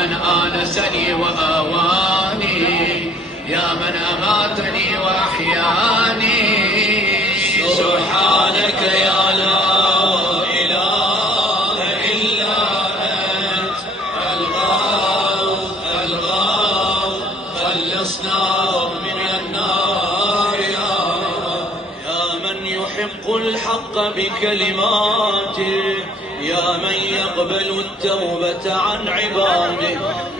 من آنسني وآواني، يا من أماتني وأحياني. سبحانك يا لا إله إلا أنت الغوث الغوث، خلصنا من النار يا من يحق الحق بكلماته، يا من يقبل التوبة عن عباده،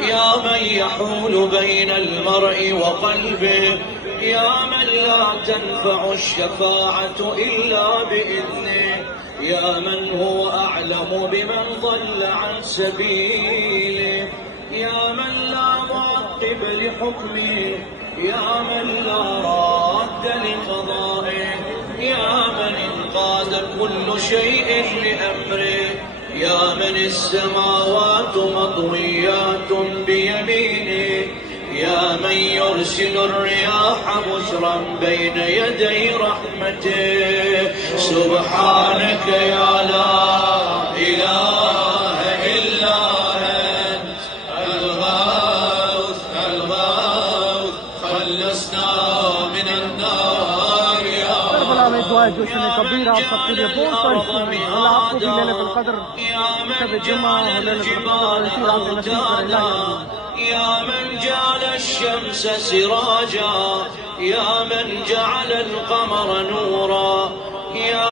يا من يحول بين المرء وقلبه، يا من لا تنفع الشفاعة إلا بإذنه، يا من هو أعلم بمن ضل عن سبيله، يا من لا معقب لحكمه، يا من لا راد لقضائه، يا من انقاد كل شيء لأمره، يا من السماوات مطويات بيمينه، يا من يرسل الرياح بشرا بين يدي رحمته. سبحانك يا لا إله إلا أنت الغوث الغوث، خلصنا من النار يا में दुआ है जो उसने कबीर आप सबके लिए बहुत सारी अल्लाह आपको भी लैलतुल क़द्र शब जुमा लैलतुल क़द्र इसी रात में नसीब करे। يا من جعل الشمس سراجا، يا من جعل القمر نورا، يا